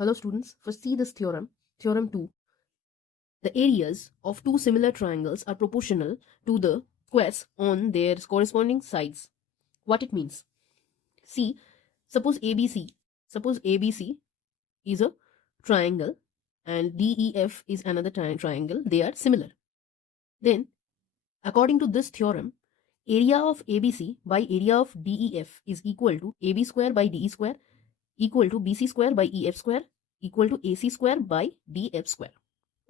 Hello students, first see this theorem, theorem 2. The areas of two similar triangles are proportional to the squares on their corresponding sides. What it means? See, suppose ABC is a triangle and DEF is another triangle. They are similar. Then, according to this theorem, area of ABC by area of DEF is equal to AB square by DE square equal to BC square by EF square equal to AC square by DF square.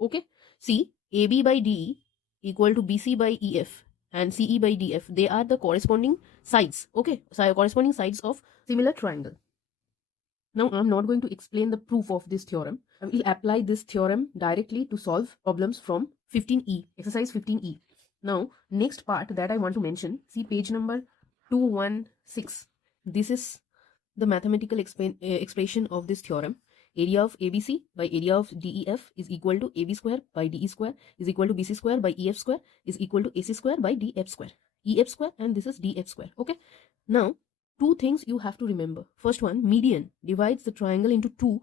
Okay, see, AB by DE equal to BC by EF and CE by DF, they are the corresponding sides. Okay, so corresponding sides of similar triangle. Now I'm not going to explain the proof of this theorem. I will apply this theorem directly to solve problems from 15E, exercise 15E. Now next part that I want to mention, see page number 216. This is the mathematical expression of this theorem. Area of ABC by area of DEF is equal to AB square by DE square is equal to BC square by EF square is equal to AC square by DF square. EF square and this is DF square. Okay. Now, two things you have to remember. First one, median divides the triangle into two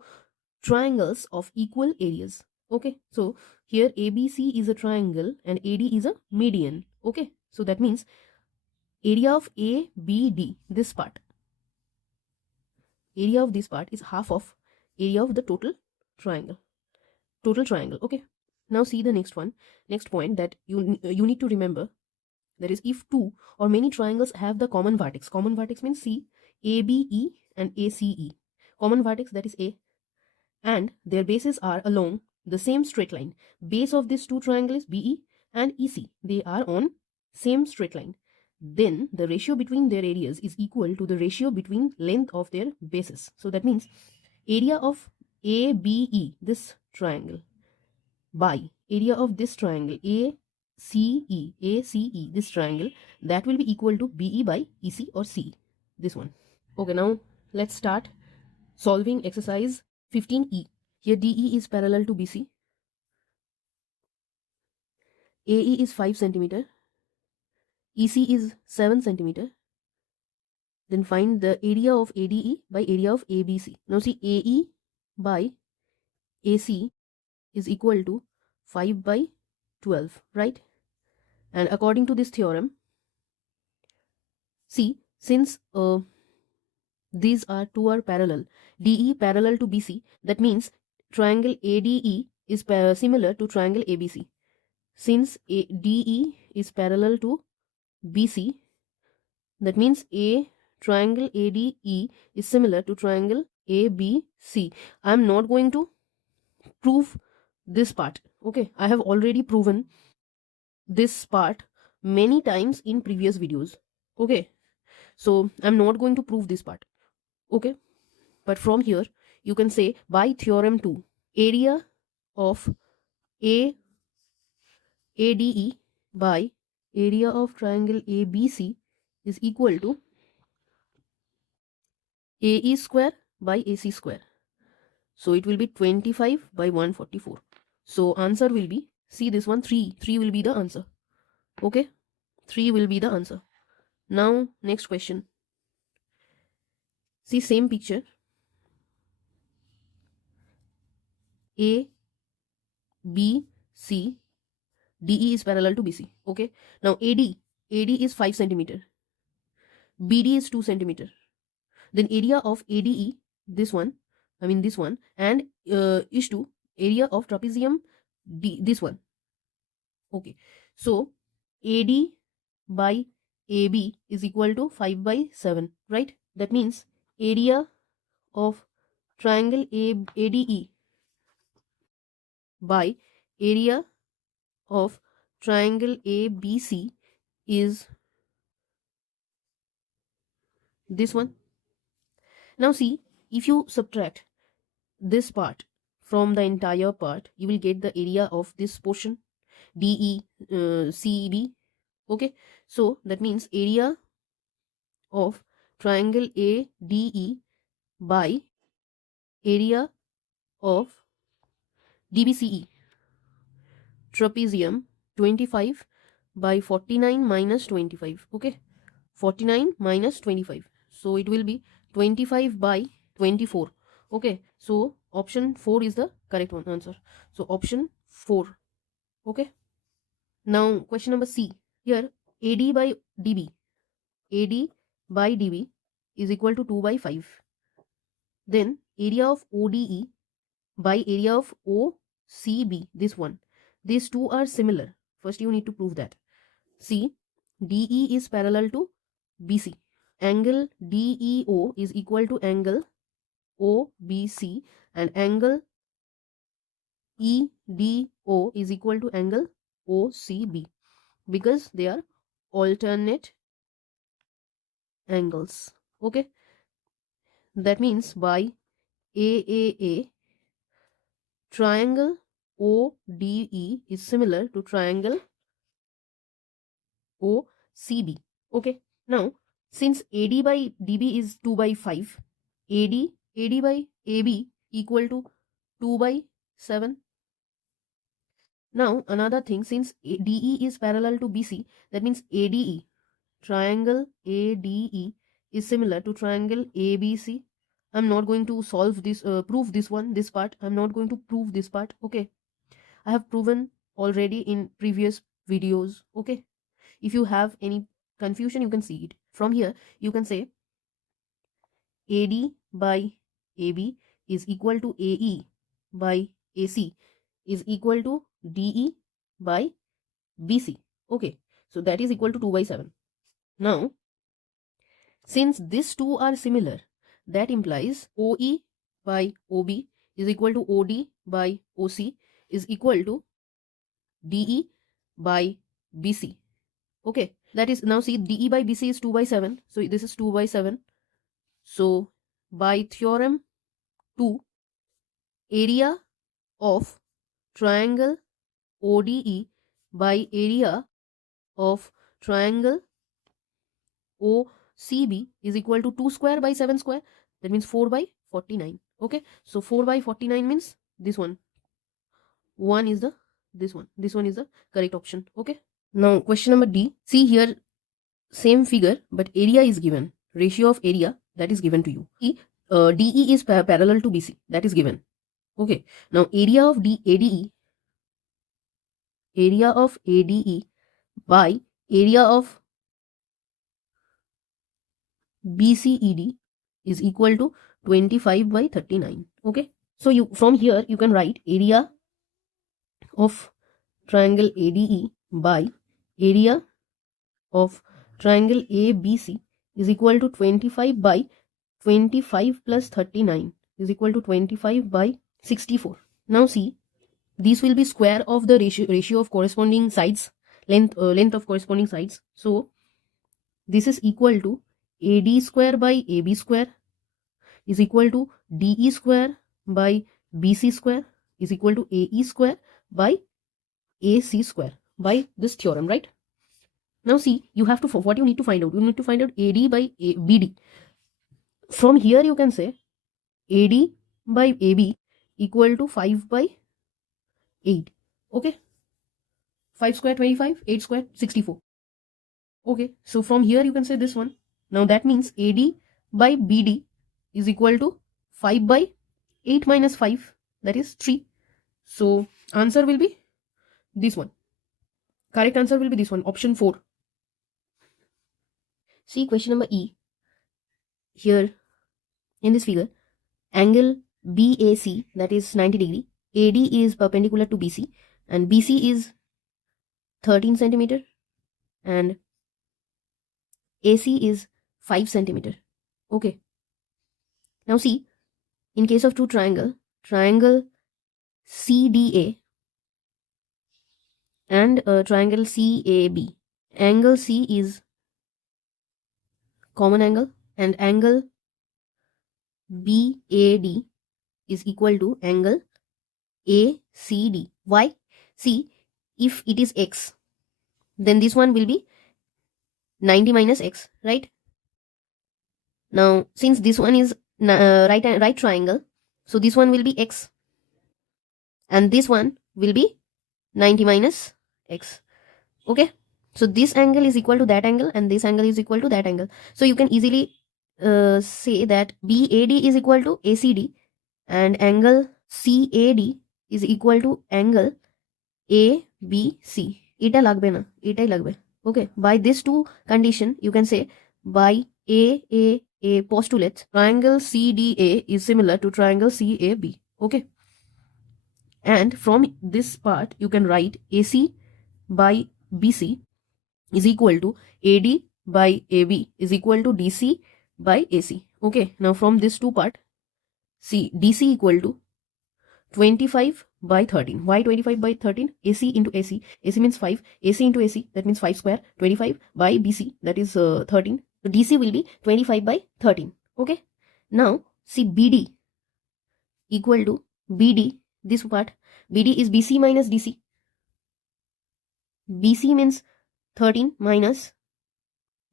triangles of equal areas. Okay. So, here ABC is a triangle and AD is a median. Okay. So, that means area of ABD, this part. Area of this part is half of area of the total triangle. Okay. Now see the next point that you need to remember. That is, if two or many triangles have the common vertex means C, ABE and ACE. Common vertex, that is A, and their bases are along the same straight line. Base of this two triangles is BE and EC. They are on same straight line. Then the ratio between their areas is equal to the ratio between length of their bases. So that means area of ABE, this triangle, by area of this triangle ACE, this triangle, that will be equal to BE by EC or CE, this one. Okay, now let's start solving exercise 15E. Here DE is parallel to BC, AE is 5 cm, EC is 7 cm. Then find the area of ADE by area of ABC. Now see, AE by AC is equal to 5 by 12, right? And according to this theorem, see, since these two are parallel, DE parallel to BC, that means triangle ADE is similar to triangle ABC. Since DE is parallel to BC, that means triangle ADE is similar to triangle ABC. I am not going to prove this part. Okay, I have already proven this part many times in previous videos. Okay, so I'm not going to prove this part. Okay, but from here you can say by theorem 2, area of ADE by area of triangle ABC is equal to AE square by AC square. So it will be 25 by 144. So answer will be, see this one, 3 will be the answer. Okay, 3 will be the answer. Now next question. See same picture. A, B, C, DE is parallel to BC. Okay, now AD is 5 cm, BD is 2 cm. Then area of ADE, this one, and is to area of trapezium D, this one. Okay, so AD by AB is equal to 5 by 7, right? That means area of triangle ADE by area of triangle ABC is this one. Now see, if you subtract this part from the entire part, you will get the area of this portion DECB. Okay, so that means area of triangle ADE by area of DBCE, trapezium, 25 by 49 minus 25. Okay, 49 minus 25, so it will be 25 by 24. Okay, so option 4 is the correct one answer. So option 4. Okay, now question number C. Here AD by DB, AD by DB is equal to 2 by 5. Then area of ODE by area of OCB, this one. These two are similar. First you need to prove that. See, DE is parallel to BC. Angle DEO is equal to angle OBC, and angle EDO is equal to angle OCB, because they are alternate angles. Okay, that means by AAA, triangle ODE is similar to triangle OCB. Okay, now since AD by DB is 2 by 5, AD by AB equal to 2 by 7. Now another thing, since DE is parallel to BC, that means ADE, triangle ADE is similar to triangle ABC. I'm not going to solve this, prove this one, this part. I'm not going to prove this part. Okay, I have proven already in previous videos. Okay, if you have any confusion, you can see it. From here, you can say AD by AB is equal to AE by AC is equal to DE by BC. Okay, so that is equal to 2 by 7. Now, since these two are similar, that implies OE by OB is equal to OD by OC is equal to DE by BC. Okay, that is, now see, DE by BC is 2 by 7. So this is 2 by 7. So by theorem 2, area of triangle ODE by area of triangle OCB is equal to 2 square by 7 square. That means 4 by 49. Okay, so 4 by 49 means this one. One is the this one. This one is the correct option. Okay, now question number D. See here, same figure, but area is given. Ratio of area, that is given to you. DE is parallel to BC, that is given. Okay, now area of ADE by area of BCED is equal to 25 by 39. Okay, so you, from here you can write area of triangle ADE by area of triangle ABC is equal to 25 by 25 plus 39 is equal to 25 by 64. Now see, these will be square of the ratio of corresponding sides, length of corresponding sides. So this is equal to AD square by AB square is equal to DE square by BC square is equal to AE square by AC square, by this theorem, right? Now see, you have to, what you need to find out, you need to find out AD by BD. From here you can say AD by AB equal to 5 by 8. Okay, 5 square 25, 8 square 64. Okay, so from here you can say this one. Now that means AD by BD is equal to 5 by 8 minus 5, that is 3. So answer will be this one. Correct answer will be this one, option 4. See question number E. Here in this figure, angle BAC, that is 90 degree, AD is perpendicular to BC, and BC is 13 centimeter and AC is 5 centimeter. Okay, now see, in case of two triangle CDA and triangle CAB, angle C is common angle, and angle BAD is equal to angle ACD. Why? See, if it is x, then this one will be 90 minus x, right? Now, since this one is right triangle, so this one will be x, and this one will be 90 minus x. Okay, so this angle is equal to that angle, and this angle is equal to that angle. So you can easily say that BAD is equal to ACD, and angle CAD is equal to angle ABC. এটা লাগবে না, এটাই লাগবে. Okay, by these two condition, you can say by A postulates, triangle CDA is similar to triangle CAB. Okay, and from this part, you can write AC by BC is equal to AD by AB is equal to DC by AC. Okay, now from this two part, see DC equal to 25 by 13. Why 25 by 13? AC into AC. AC means 5. AC into AC, that means 5 square. 25 by BC, that is 13. So DC will be 25 by 13. Okay. Now, see BD equal to BD, this part. BD is BC minus DC. BC means 13 minus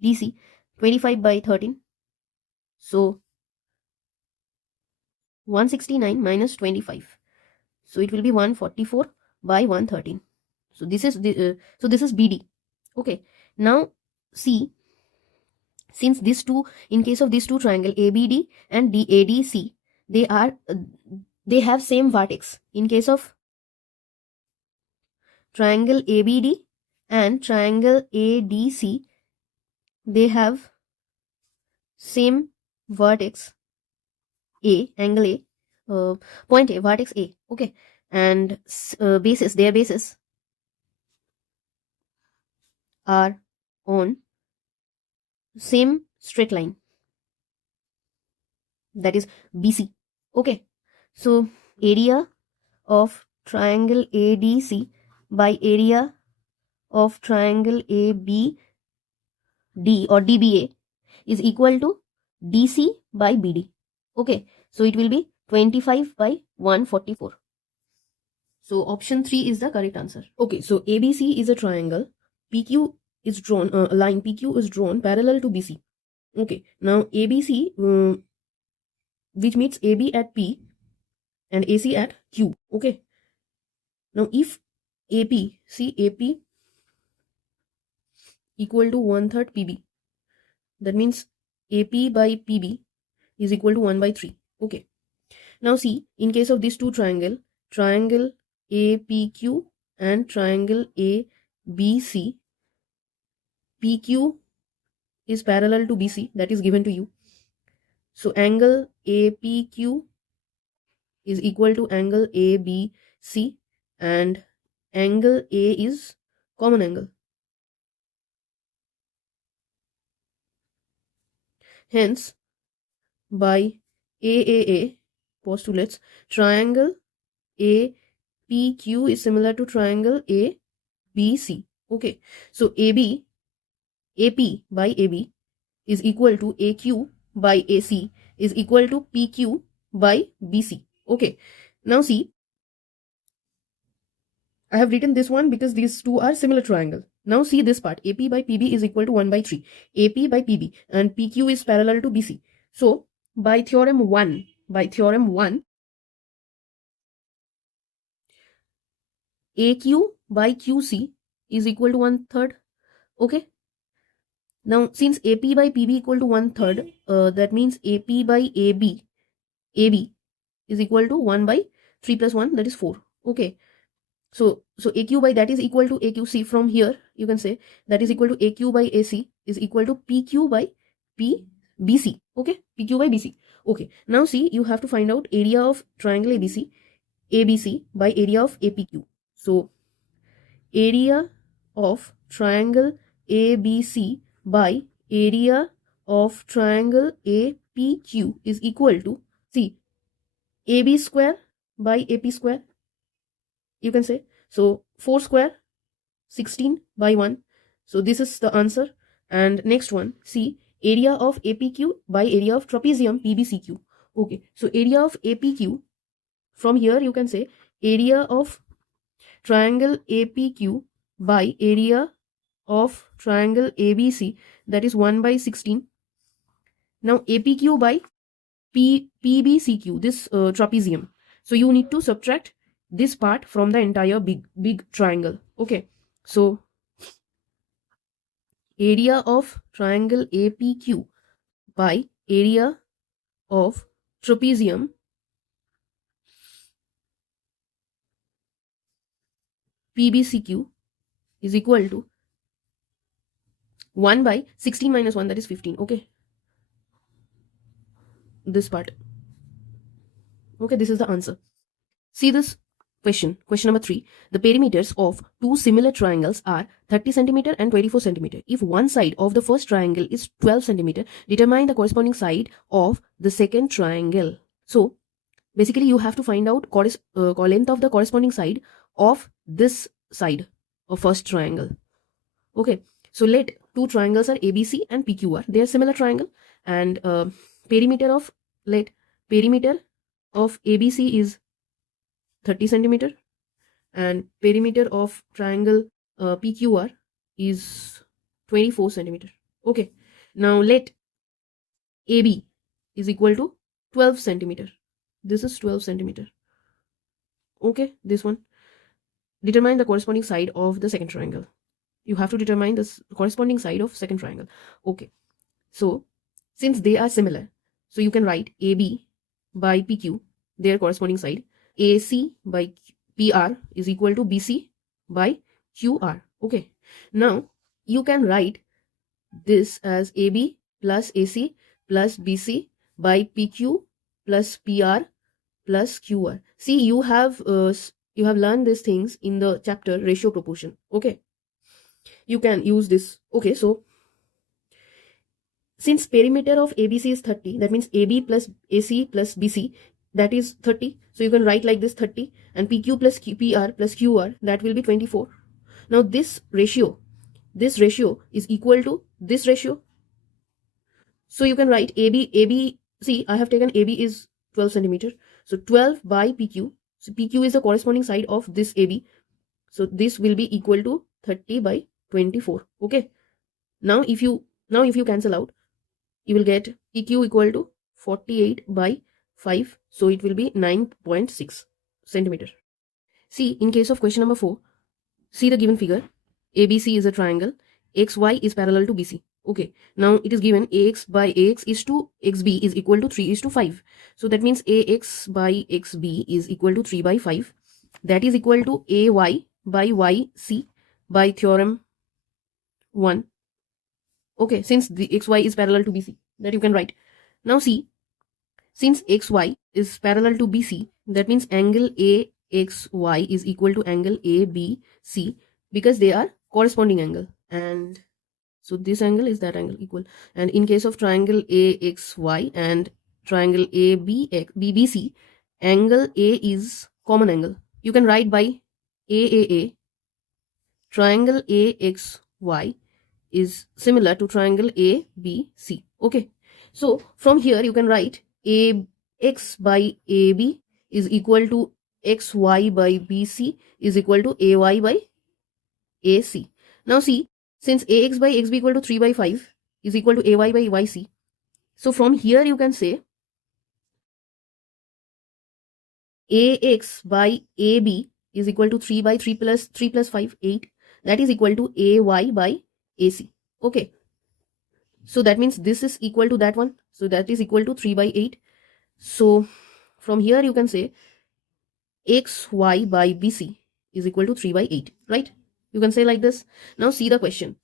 DC, 25 by 13. So, 169 minus 25. So it will be 144 by 113. So this is this is BD. Okay. Now see, since these two, in case of these two triangle ABD and DADC, they have same vertex. In case of triangle ABD and triangle ADC, they have same vertex A, angle A, point A, vertex A. Okay, and bases, their bases are on same straight line, that is BC. Okay, so area of triangle ADC by area of triangle ABD or DBA is equal to DC by BD. Okay, so it will be 25 by 144. So option 3 is the correct answer. Okay, so ABC is a triangle. PQ is drawn, line PQ is drawn parallel to BC. Okay, now ABC, which meets AB at P and AC at Q. Okay, now if AP, see AP equal to 1/3 PB, that means AP by PB is equal to 1 by 3. Okay, now see, in case of these two triangle APQ and triangle ABC, PQ is parallel to BC, that is given to you. So angle APQ is equal to angle ABC, and angle A is common angle. Hence, by AAA postulates, triangle APQ is similar to triangle ABC. Okay, so AP by AB is equal to AQ by AC is equal to PQ by BC. Okay, now see, I have written this one because these two are similar triangle. Now see this part, AP by PB is equal to 1 by 3. AP by PB and PQ is parallel to BC. So by theorem 1, AQ by QC is equal to 1/3. Okay, now since AP by PB equal to 1/3, that means AP by AB is equal to 1 by 3 plus 1, that is 4. Okay, so AQ by that is equal to AQC. From here you can say that is equal to AQ by AC is equal to PQ by BC. Okay, PQ by BC. Okay, now see, you have to find out area of triangle ABC by area of APQ. So area of triangle ABC by area of triangle APQ is equal to, see, AB square by AP square, you can say. So 4 square 16 by 1, So this is the answer. And next one, see, area of APQ by area of trapezium PBCQ. Okay, so area of APQ, from here you can say area of triangle APQ by area of triangle ABC, that is 1 by 16. Now APQ by PBCQ, this trapezium. So you need to subtract this part from the entire big triangle. Okay, so area of triangle APQ by area of trapezium PBCQ is equal to 1 by 16 minus 1, that is 15. Okay, this part. Okay, this is the answer. See this question number 3. The perimeters of two similar triangles are 30 centimeter and 24 centimeter. If one side of the first triangle is 12 centimeter, determine the corresponding side of the second triangle. So basically you have to find out length of the corresponding side of this side of first triangle. Okay, so let two triangles are ABC and PQR. They are similar triangle, and perimeter of ABC is 30 centimeter and perimeter of triangle PQR is 24 centimeter. Okay, now let AB is equal to 12 centimeter. This is 12 centimeter. Okay, this one. Determine the corresponding side of the second triangle. You have to determine the corresponding side of second triangle. Okay, so since they are similar, so you can write AB by PQ, their corresponding side. AC by PR is equal to BC by QR. Okay, now you can write this as AB plus AC plus BC by PQ plus PR plus QR. See, you have learned these things in the chapter ratio proportion. Okay, you can use this. Okay, so since perimeter of ABC is 30, that means AB plus AC plus BC, that is 30. So you can write like this 30, and PQ plus PR plus QR, that will be 24. Now this ratio is equal to this ratio. So you can write AB, see, I have taken AB is 12 centimeter. So 12 by PQ. So PQ is the corresponding side of this AB. So this will be equal to 30 by 24. Okay. Now if you cancel out, you will get PQ equal to 48 by 5. So it will be 9.6 centimeter. See, in case of question number 4, see the given figure. ABC is a triangle. XY is parallel to BC. Okay, now it is given AX by AX is to XB is equal to 3 is to 5. So that means AX by XB is equal to 3 by 5. That is equal to AY by YC by theorem 1. Okay, since the XY is parallel to BC, that you can write. Now see, since XY is parallel to BC, that means angle AXY is equal to angle ABC, because they are corresponding angle. And so this angle is that angle equal. And in case of triangle AXY and triangle BBC, angle A is common angle. You can write by AAA. Triangle AXY is similar to triangle ABC. Okay, so from here you can write AX by AB is equal to XY by BC is equal to AY by AC. Now see, since AX by XB equal to 3 by 5 is equal to AY by YC. So from here you can say AX by AB is equal to 3 by 3 plus 5, 8. That is equal to AY by AC. Okay. So that means this is equal to that one. So that is equal to 3 by 8. So from here you can say XY by BC is equal to 3 by 8. Right? You can say like this. Now see the question.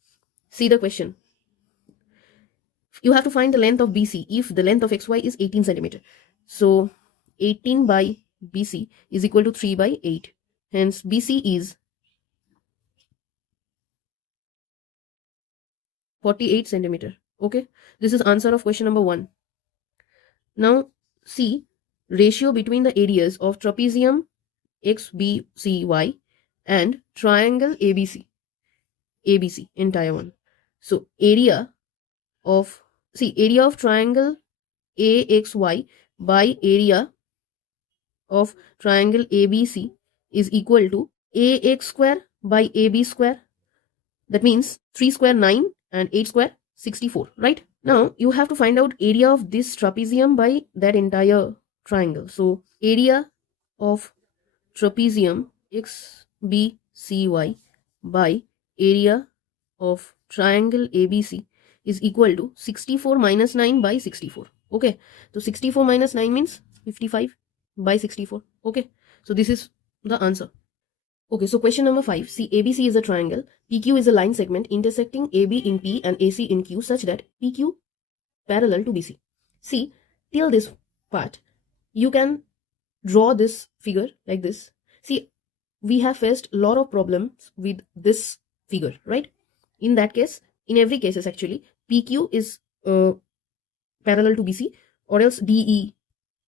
You have to find the length of BC if the length of XY is 18 centimeter. So 18 by BC is equal to 3 by 8. Hence BC is 48 centimeter. Okay, this is answer of question number 1. Now see, ratio between the areas of trapezium XBCY and triangle ABC. ABC, entire one. So area of triangle AXY by area of triangle ABC is equal to AX square by AB square. That means 3 square 9 and 8 square 64, right? Now you have to find out area of this trapezium by that entire triangle. So area of trapezium XBCY by area of triangle ABC is equal to 64 minus 9 by 64. Okay, so 64 minus 9 means 55 by 64. Okay, so this is the answer. Okay, so question number 5. See, ABC is a triangle. PQ is a line segment intersecting AB in P and AC in Q such that PQ parallel to BC. See, till this part, you can draw this figure like this. See, we have faced a lot of problems with this figure, right? In that case, in every cases actually, PQ is parallel to BC, or else DE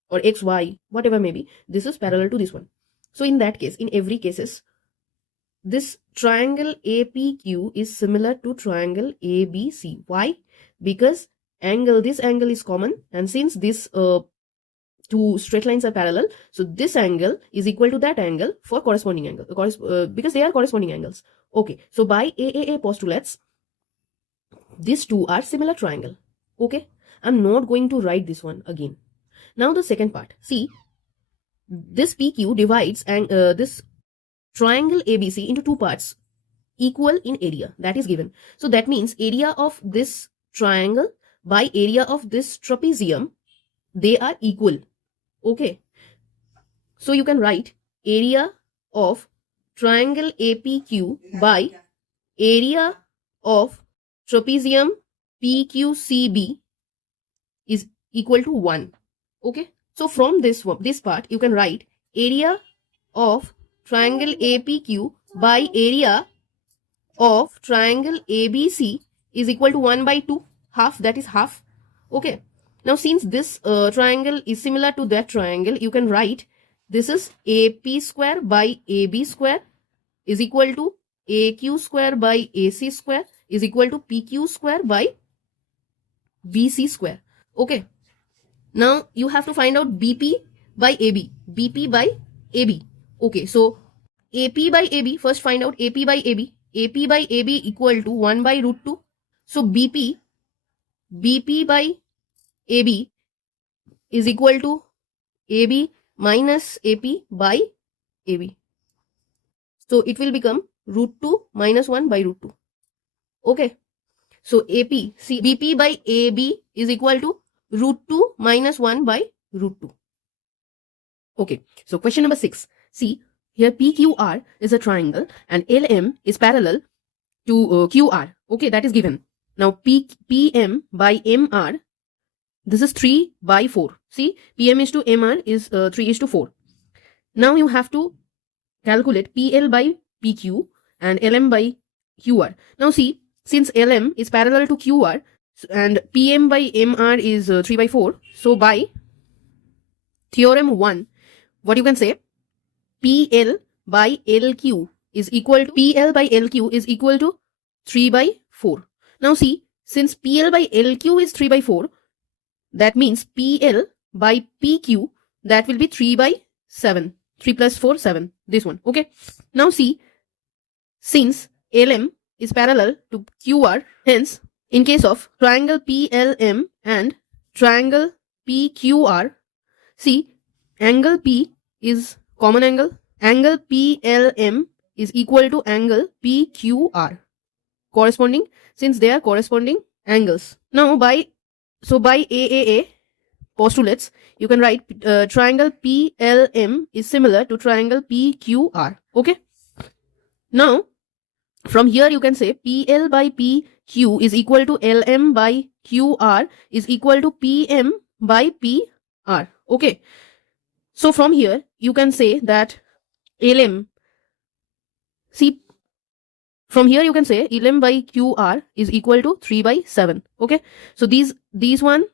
or XY, whatever may be, this is parallel to this one. So in that case, in every cases, this triangle APQ is similar to triangle ABC. Why? Because this angle is common, and since this two straight lines are parallel, so this angle is equal to that angle for corresponding angle, because they are corresponding angles. Okay, so by AAA postulates, these two are similar triangle. Okay, I'm not going to write this one again. Now the second part. See, this PQ divides this triangle ABC into two parts equal in area, that is given. So that means area of this triangle by area of this trapezium, they are equal. Okay, so you can write area of triangle APQ by area of trapezium PQCB is equal to 1. Okay, so from this part you can write area of triangle APQ by area of triangle ABC is equal to 1 by 2, half, that is half. Okay, now since this triangle is similar to that triangle, you can write this is AP square by AB square is equal to AQ square by AC square is equal to PQ square by BC square. Okay, now you have to find out BP by AB, BP by AB. Okay, so AP by AB, first find out AP by AB. AP by AB equal to 1 by root 2. So BP by AB is equal to AB minus AP by AB. So it will become root 2 minus 1 by root 2. Okay, so BP by AB is equal to root 2 minus 1 by root 2. Okay, so question number 6. See, here PQR is a triangle and LM is parallel to QR. Okay, that is given. Now PM by MR, this is 3 by 4. See, PM is to MR is 3 is to 4. Now you have to calculate PL by PQ and LM by QR. Now see, since LM is parallel to QR and PM by MR is 3 by 4, so by theorem 1, what you can say, PL by LQ is equal to 3 by 4. Now see, since PL by LQ is 3 by 4, that means PL by PQ, that will be 3 by 7. 3 plus 4, 7. This one. Okay. Now see, since LM is parallel to QR, hence, in case of triangle PLM and triangle PQR, see, angle P is common angle. Angle PLM is equal to angle PQR. Corresponding, since they are corresponding angles. Now by AAA postulates, you can write triangle PLM is similar to triangle PQR. Okay. Now from here you can say PL by PQ is equal to LM by QR is equal to PM by PR. Okay. So from here you can say that LM, see, from here you can say LM by QR is equal to 3 by 7. Okay. So these one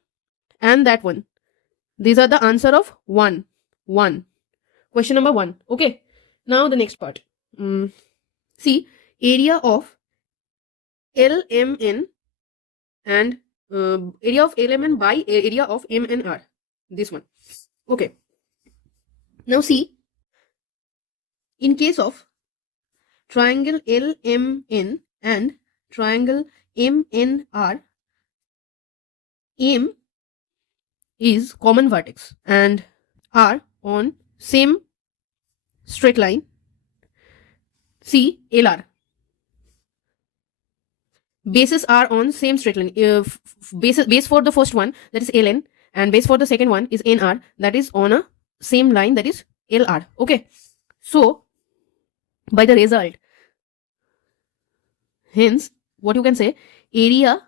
and that one, these are the answer of 1. Question number 1. Okay. Now the next part. See, area of LMN and area of LMN by area of MNR. This one. Okay. Now see, in case of triangle LMN and triangle MNR, M is common vertex and R on same straight line. C, LR. Bases are on same straight line. Base for the first one, that is LN, and base for the second one is NR, that is on a same line, that is LR. Okay. So, by the result, hence, what you can say, area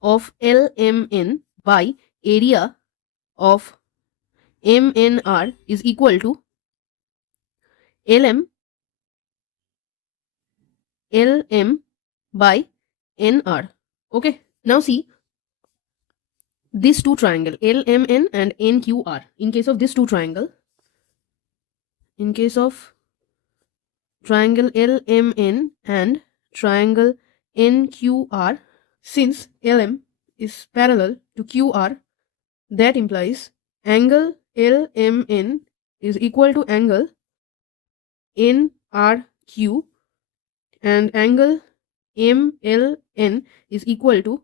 of LMN by area of MNR is equal to LM by NR. Okay. Now see, these two triangle LMN and NQR. In case of this two triangle, in case of triangle LMN and triangle NQR, since LM is parallel to QR, that implies angle LMN is equal to angle NRQ and angle MLN is equal to,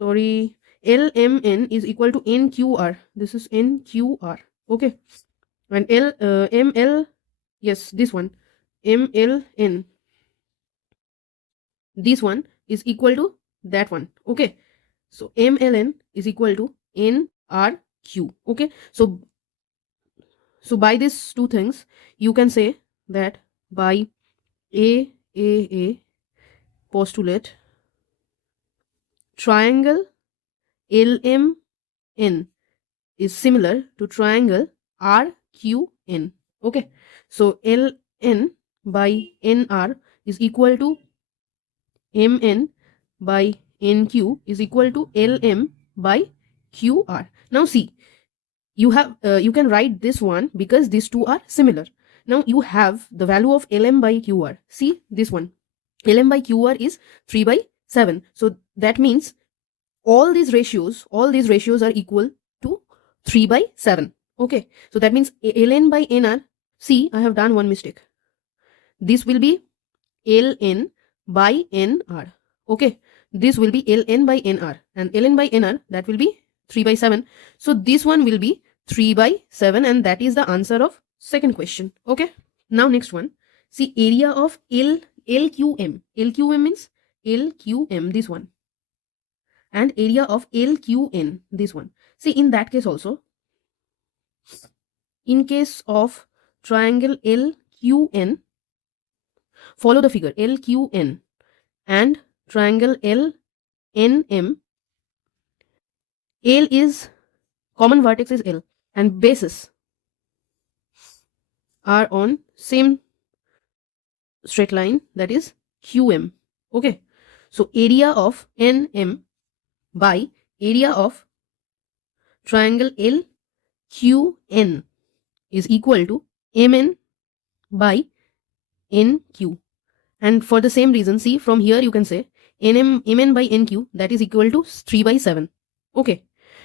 LMN is equal to NQR. This is NQR. Okay. And ML, yes, this one, MLN. This one is equal to that one. Okay. So MLN is equal to NRQ. Okay. So by these two things, you can say that by AAA postulate, triangle LMN is similar to triangle RQN. Okay. So LN by NR is equal to MN by NQ is equal to LM by QR. Now see, you can write this one because these two are similar. Now you have the value of LM by QR. See this one. LM by QR is 3 by 7. So that means all these ratios are equal to 3 by 7. Okay. So that means LN by NR. See, I have done one mistake. This will be LN by NR. Okay. This will be LN by NR. And LN by NR, that will be 3 by 7. So this one will be 3 by 7. And that is the answer of second question. Okay. Now next one. See, area of LQM. LQM means LQM, this one. And area of LQN, this one. See, in that case also, in case of triangle LQN, follow the figure LQN and triangle LNM. L is, common vertex is L and bases are on same straight line, that is QM. Okay. So area of NM by area of triangle LQN is equal to MN by NQ. And for the same reason, see, from here you can say MN by NQ, that is equal to 3 by 7. Okay.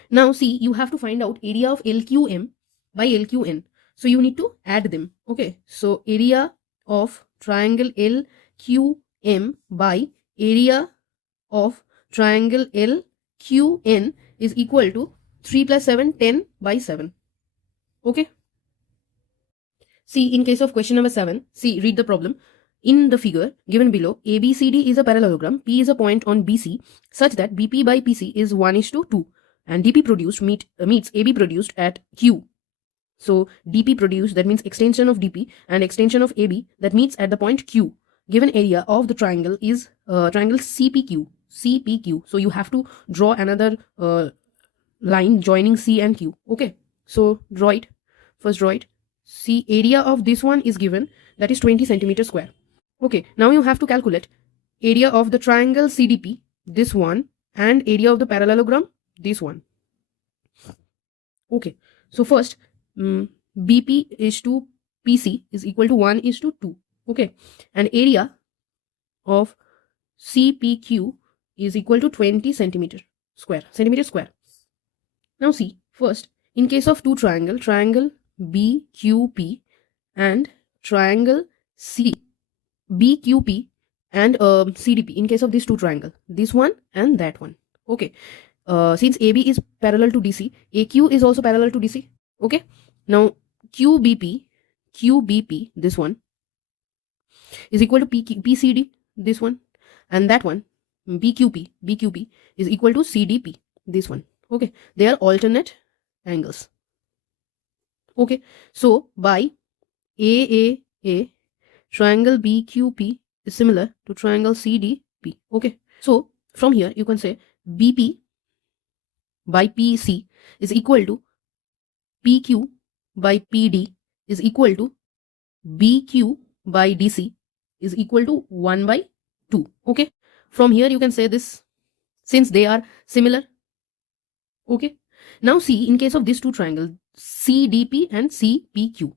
Now see, you have to find out area of LQM by LQN. So you need to add them. Okay. So area of triangle LQM by area of triangle LQN is equal to 3 plus 7, 10 by 7. Okay. See, in case of question number 7, see, read the problem. In the figure given below, ABCD is a parallelogram, P is a point on BC such that BP by PC is 1:2 and DP produced meets AB produced at Q. So DP produced, that means extension of DP, and extension of AB, that meets at the point Q. Given area of the triangle is triangle CPQ. So you have to draw another line joining C and Q. Okay. So draw it. First draw it. See, area of this one is given, that is 20 centimeter square. Okay. Now you have to calculate area of the triangle CDP, this one, and area of the parallelogram, this one. Okay. So first, BP is to PC is equal to 1:2. Okay. And area of CPQ is equal to 20 centimeter square. Now see, first, in case of two triangle BQP and triangle BQP and CDP, in case of these two triangle, this one and that one. Okay, since AB is parallel to DC, AQ is also parallel to DC. Okay, now QBP, this one is equal to PCD, this one, and that one, BQP is equal to CDP, this one. Okay, they are alternate angles. Okay, so by AAA, triangle BQP is similar to triangle CDP. Okay, so from here you can say BP by PC is equal to PQ by PD is equal to BQ by DC is equal to 1 by 2. Okay, from here you can say this, since they are similar. Okay, now see, in case of these two triangles, CDP and CPQ,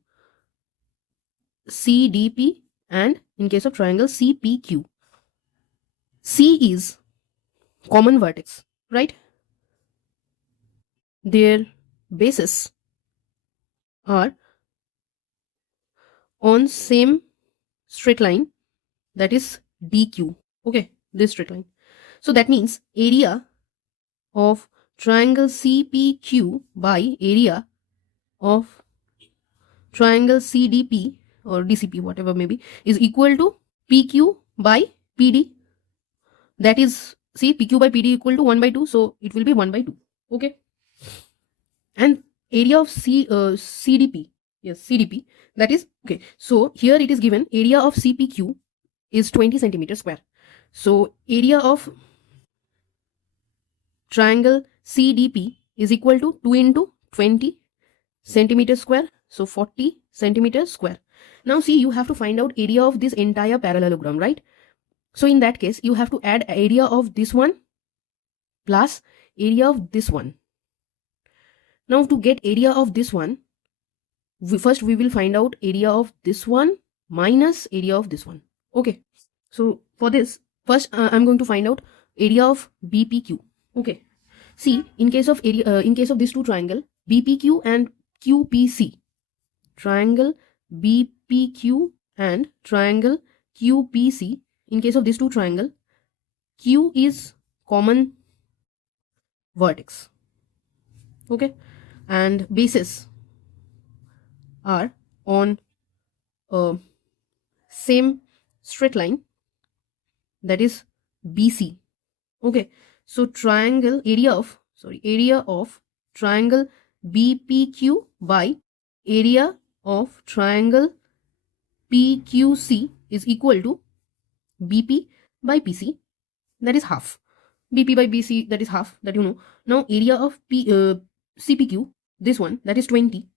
and in case of triangle CPQ, C is common vertex, right? Their bases are on same straight line, that is DQ. Okay, this straight line. So that means area of triangle CPQ by area of triangle CDP or DCP, whatever maybe, is equal to PQ by PD. That is, see, PQ by PD equal to 1 by 2, so it will be 1 by 2. Okay, and area of CDP, yes, CDP, that is, okay, so here it is given area of CPQ is 20 centimeter square. So area of triangle CDP is equal to 2 into 20 centimeter square, so 40 centimeter square. Now see, you have to find out area of this entire parallelogram, right? So in that case, you have to add area of this one plus area of this one. Now to get area of this one, first we will find out area of this one minus area of this one. Okay, so for this, first I'm going to find out area of BPQ. Okay, see, in case of area, in case of these two triangle BPQ and QPC, triangle BPQ and triangle QPC, in case of these two triangle, Q is common vertex. Okay, and bases are on same straight line, that is BC. Okay, so triangle area of triangle BPQ by area of triangle PQC is equal to BP by PC, that is half. BP by BC, that is half, that you know. Now area of CPQ, this one, that is 20.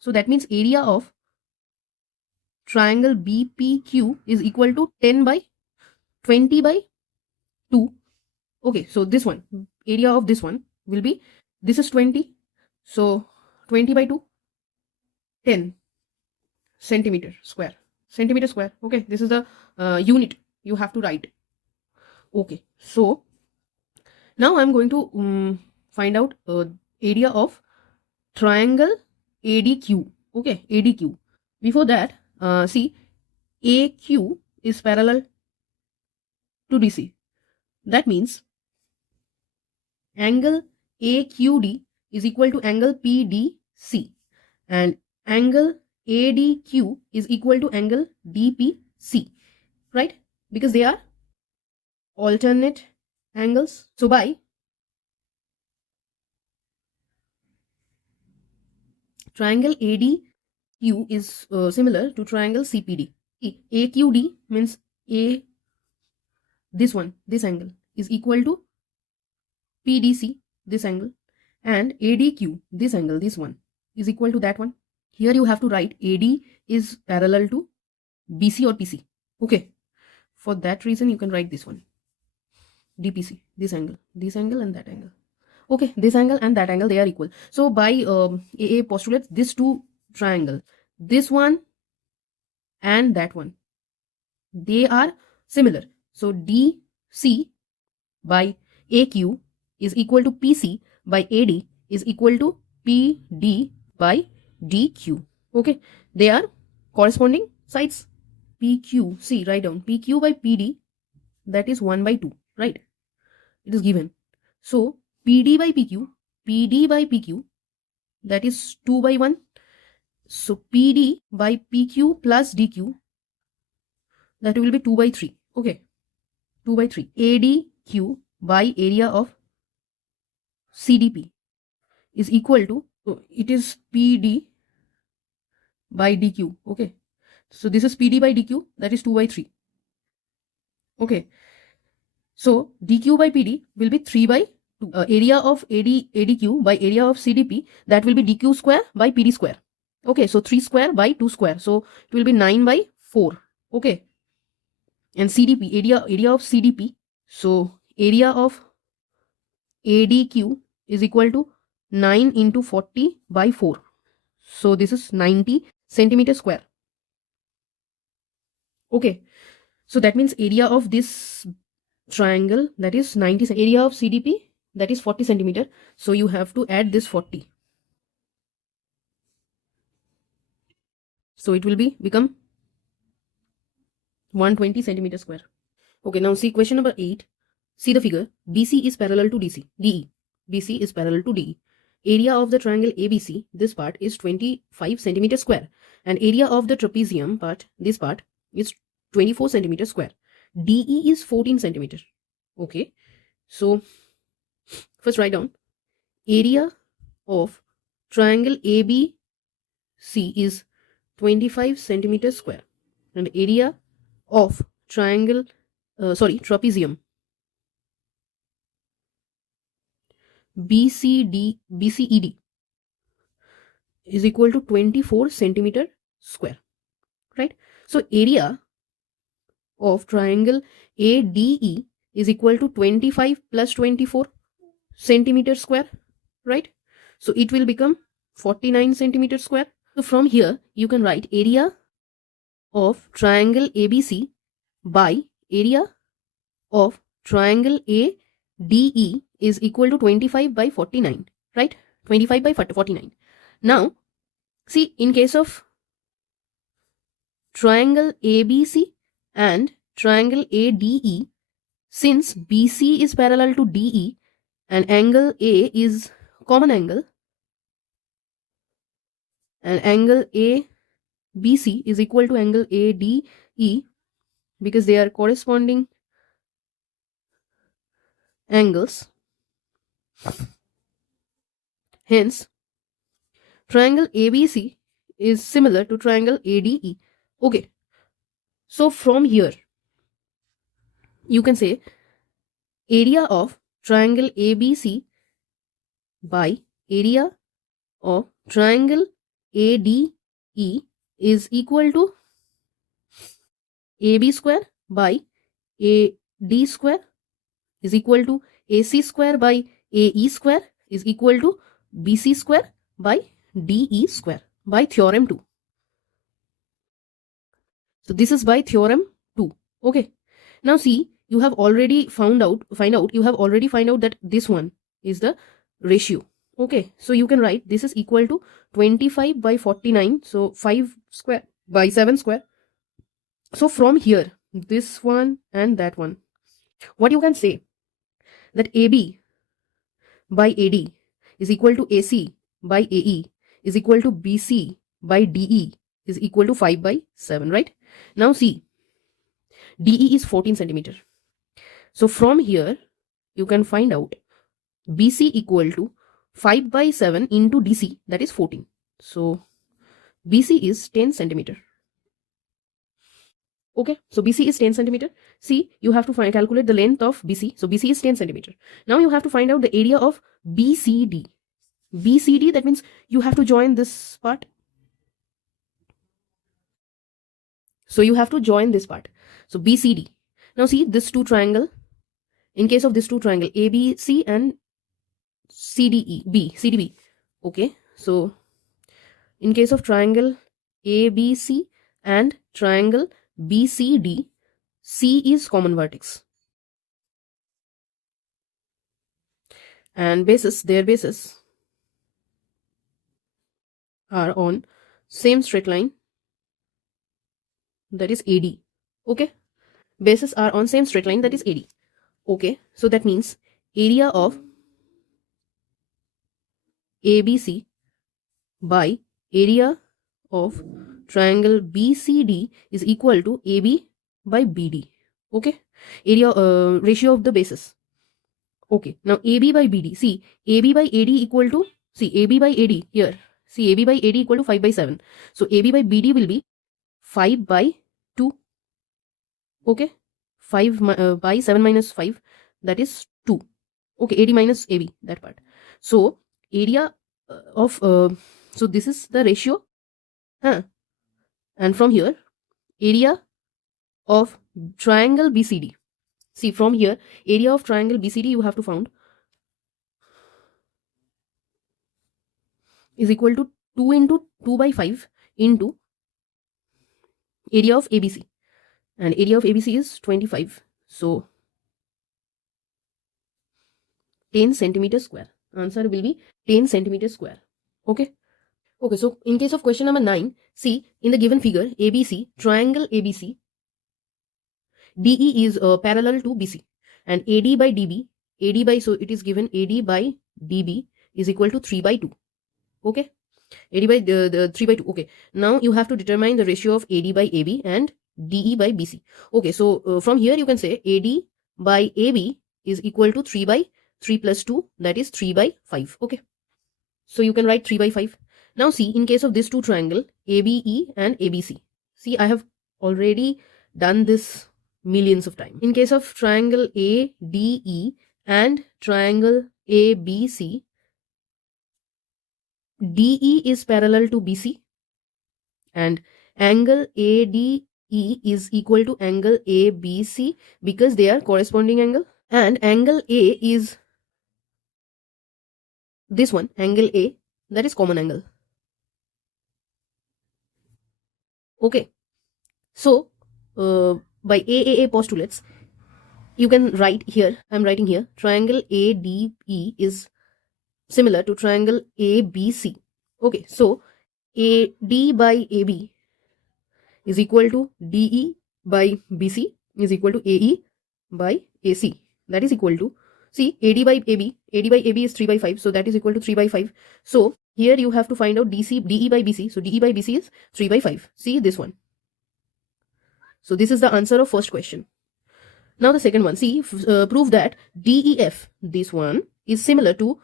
So that means area of triangle BPQ is equal to 10 by 20 by 2. Okay, so this one, area of this one will be, this is 20, so 20 by 2, 10 centimeter square. Okay, this is the unit you have to write. Okay, so now I'm going to find out area of triangle ADQ. Okay, ADQ. Before that, see, AQ is parallel to DC. That means angle AQD is equal to angle PDC, and angle ADQ is equal to angle DPC, right? Because they are alternate angles. So by triangle ADQ is similar to triangle CPD. AQD means this one, this angle is equal to PDC, this angle, and ADQ, this angle, this one, is equal to that one. Here you have to write AD is parallel to BC or PC. Okay, for that reason you can write this one, DPC, this angle and that angle. Okay, this angle and that angle, they are equal. So by AA postulates this two triangle, this one and that one, they are similar. So DC by AQ is equal to PC by AD is equal to PD by DQ. Okay, they are corresponding sides. PQ, see, write down PQ by PD, that is 1 by 2, right? It is given. So PD by PQ, that is 2 by 1. So PD by PQ plus DQ, that will be 2 by 3. Okay, 2 by 3. ADQ by area of CDP is equal to, so it is PD by DQ. Okay, so this is PD by DQ, that is 2 by 3. Okay, so DQ by PD will be 3 by 2. Area of ADQ by area of CDP, that will be DQ square by PD square. Okay, so 3 square by 2 square, so it will be 9 by 4. Okay, and CDP, area of CDP, so area of ADQ is equal to 9 into 40 by 4. So this is 90 centimeter square. Okay, so that means area of this triangle, that is 90, area of CDP, that is 40 centimeter. So you have to add this 40. So it will become 120 centimeter square. Okay, now see question number 8. See the figure. BC is parallel to DE. BC is parallel to DE. Area of the triangle ABC, this part, is 25 centimeter square. And area of the trapezium part, this part, is 24 centimeter square. DE is 14 centimeter. Okay, so first write down area of triangle ABC is 25 centimeter square, and area of triangle trapezium BCED is equal to 24 centimeter square, right? So area of triangle ADE is equal to 25 plus 24 centimeter square, right? So it will become 49 centimeter square. So from here you can write area of triangle ABC by area of triangle ADE is equal to 25 by 49, right? 25 by 49. Now see, in case of triangle ABC and triangle ADE, since BC is parallel to DE and angle A is common angle, and angle ABC is equal to angle ADE because they are corresponding angles. Hence, triangle ABC is similar to triangle ADE. Okay, so from here you can say area of triangle ABC by area of triangle ADE is equal to AB square by AD square is equal to AC square by AE square is equal to BC square by DE square by theorem 2. So this is by theorem 2. Okay, now see, you have already find out that this one is the ratio. Okay, so you can write this is equal to 25 by 49, so 5 square by 7 square. So from here, this one and that one, what you can say, that AB by AD is equal to AC by AE is equal to BC by DE is equal to 5 by 7, right? Now see, DE is 14 centimeter. So from here, you can find out BC equal to 5 by 7 into DC, that is 14. So BC is 10 centimeter. Okay, so BC is 10 centimeter. See, you have to calculate the length of BC. So BC is 10 centimeter. Now you have to find out the area of BCD. BCD, that means you have to join this part. So you have to join this part. So BCD. Now see, this two triangle. In case of this two triangle, ABC and CDB. Okay, so in case of triangle ABC and triangle BCD, C is common vertex. and their bases are on same straight line, that is AD. Okay, bases are on same straight line, that is AD. Okay, so that means area of ABC by area of triangle BCD is equal to AB by BD. Okay, area ratio of the bases. Okay, now AB by BD. See, AB by AD equal to, see, AB by AD here. See, AB by AD equal to 5 by 7. So AB by BD will be 5 by 2. Okay, 5 by 7 minus 5, that is 2. Okay, AD minus AB, that part. So area of so this is the ratio, huh? And from here, area of triangle BCD. See, from here, area of triangle BCD you have to found is equal to 2 into 2 by 5 into area of ABC, and area of ABC is 25, so 10 centimeter square. Answer will be 10 centimeter square. Okay. Okay, so in case of question number 9, see, in the given figure, ABC, triangle ABC, DE is parallel to BC, and AD by DB, so it is given AD by DB is equal to 3 by 2. Okay, AD by the 3 by 2. Okay, now you have to determine the ratio of AD by AB and DE by BC. Okay, so from here you can say AD by AB is equal to 3 by 3 plus 2, that is 3 by 5. Okay, so you can write 3 by 5. Now see, in case of this two triangle ABE and ABC, see, I have already done this millions of times. In case of triangle ADE and triangle ABC, DE is parallel to BC and angle ADE is equal to angle ABC because they are corresponding angle, and angle A is this one, angle A, that is common angle. Okay, so by AAA postulates, you can write here, I'm writing here, triangle ADE is similar to triangle ABC. Okay, so AD by AB is equal to DE by BC is equal to AE by AC. That is equal to, see, AD by AB is 3 by 5, so that is equal to 3 by 5. So here you have to find out DE by BC. So DE by BC is 3 by 5. See this one. So this is the answer of first question. Now the second one, see, prove that DEF, this one, is similar to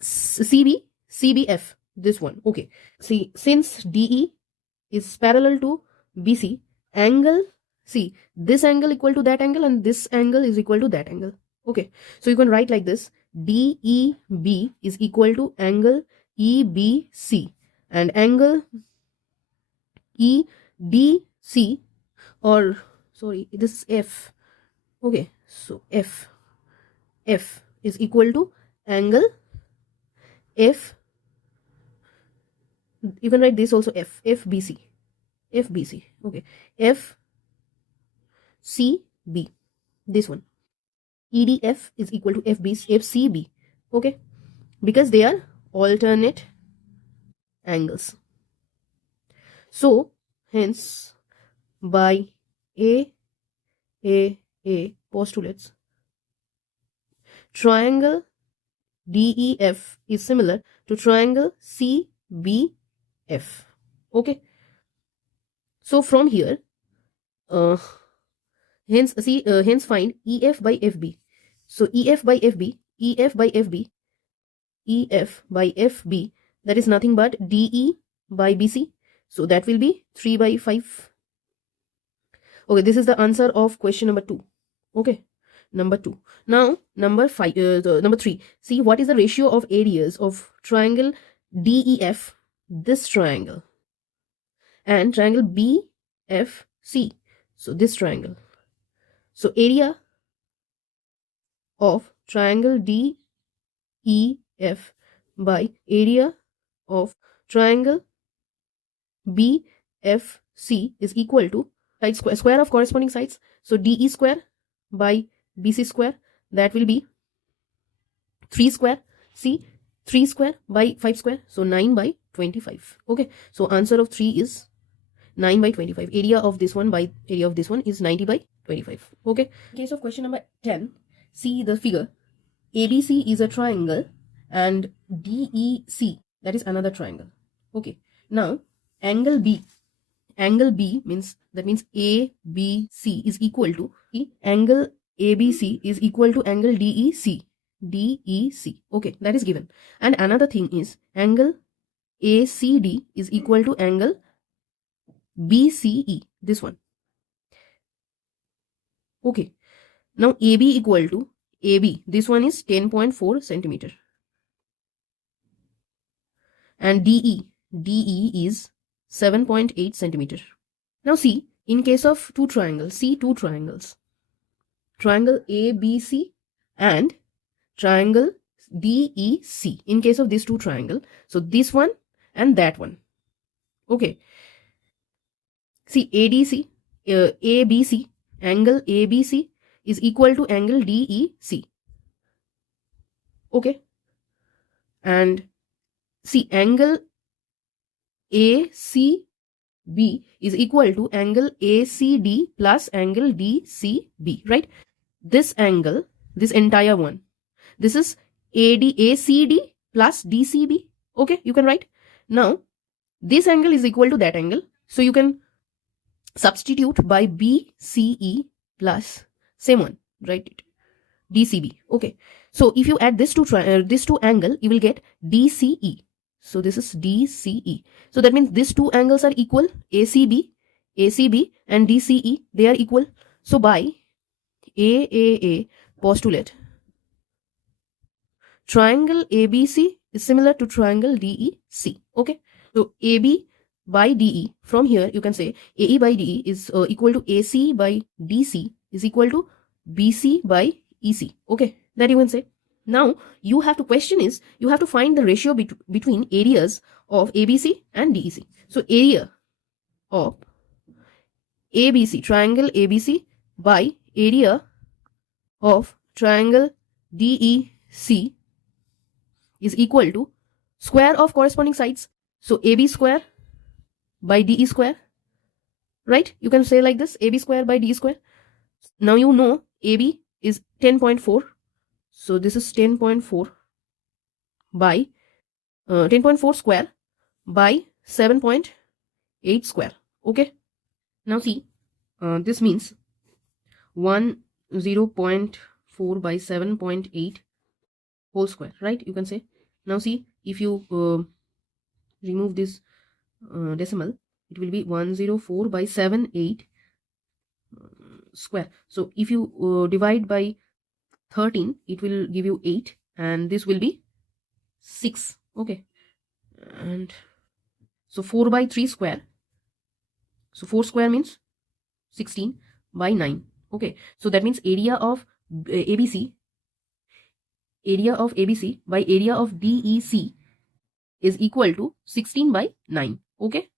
CBF, this one. Okay, see, since DE is parallel to BC, angle, see, this angle equal to that angle and this angle is equal to that angle. Okay, so you can write like this, DEB is equal to angle EBC, and angle EDC, or sorry, this is F. Okay, so F is equal to angle F, you can write this also FBC. Okay, FCB, this one. EDF is equal to FCB. Okay, because they are alternate angles. So hence by AAA postulates, triangle DEF is similar to triangle CBF. Okay, so from here, hence find EF by FB. So EF by FB, that is nothing but DE by BC. So that will be 3 by 5. Okay, this is the answer of question number 2. Okay, number 2. Now number 3. See, what is the ratio of areas of triangle DEF, this triangle, and triangle BFC, so this triangle. So area of triangle DEF by area of triangle BFC is equal to square of corresponding sides. So DE square by BC square, that will be 3 square. See, 3 square by 5 square. So 9 by 25. Okay. So answer of 3 is 9 by 25. Area of this one by area of this one is 90 by 25. Okay. In case of question number 10, see the figure. ABC is a triangle and DEC, that is another triangle. Okay. Now, angle B means, that means ABC is equal to, angle ABC is equal to angle DEC. Okay, that is given. And another thing is angle ACD is equal to angle BCE, this one. Okay. Now AB equal to AB, this one is 10.4 centimeter. And DE is 7.8 centimeter. Now see, in case of two triangles, see two triangles. Triangle ABC and triangle DEC. In case of these two triangles, so this one and that one. Okay. See, ABC, angle ABC is equal to angle DEC. Okay. And see, angle ACB is equal to angle ACD plus angle DCB, right? This angle, this entire one, this is ACD plus DCB. Okay, you can write. Now, this angle is equal to that angle. So you can substitute by BCE plus same one, right? DCB. Okay. So if you add this two angle, you will get DCE. So this is DCE. So that means these two angles are equal. ACB and DCE, they are equal. So by AAA postulate, triangle ABC is similar to triangle DEC. Okay. So AB by DE, from here you can say AE by DE is equal to AC by DC is equal to BC by EC. Okay, that you can say. Now you have to question is, you have to find the ratio between areas of ABC and DEC. So area of ABC, triangle ABC by area of triangle DEC is equal to square of corresponding sides. So AB square by DE square, right? You can say like this, AB square by DE square. Now you know AB is 10.4. So this is 10.4 by 10.4 square by 7.8 square. Okay. Now see, this means 0.4 by 7.8 whole square, right? You can say. Now see, if you remove this decimal, it will be 104 by 78 square. So if you divide by 13, it will give you 8, and this will be 6. Okay. And so 4 by 3 square. So 4 square means 16 by 9. Okay. So that means area of ABC by area of DEC is equal to 16 by 9. Okay.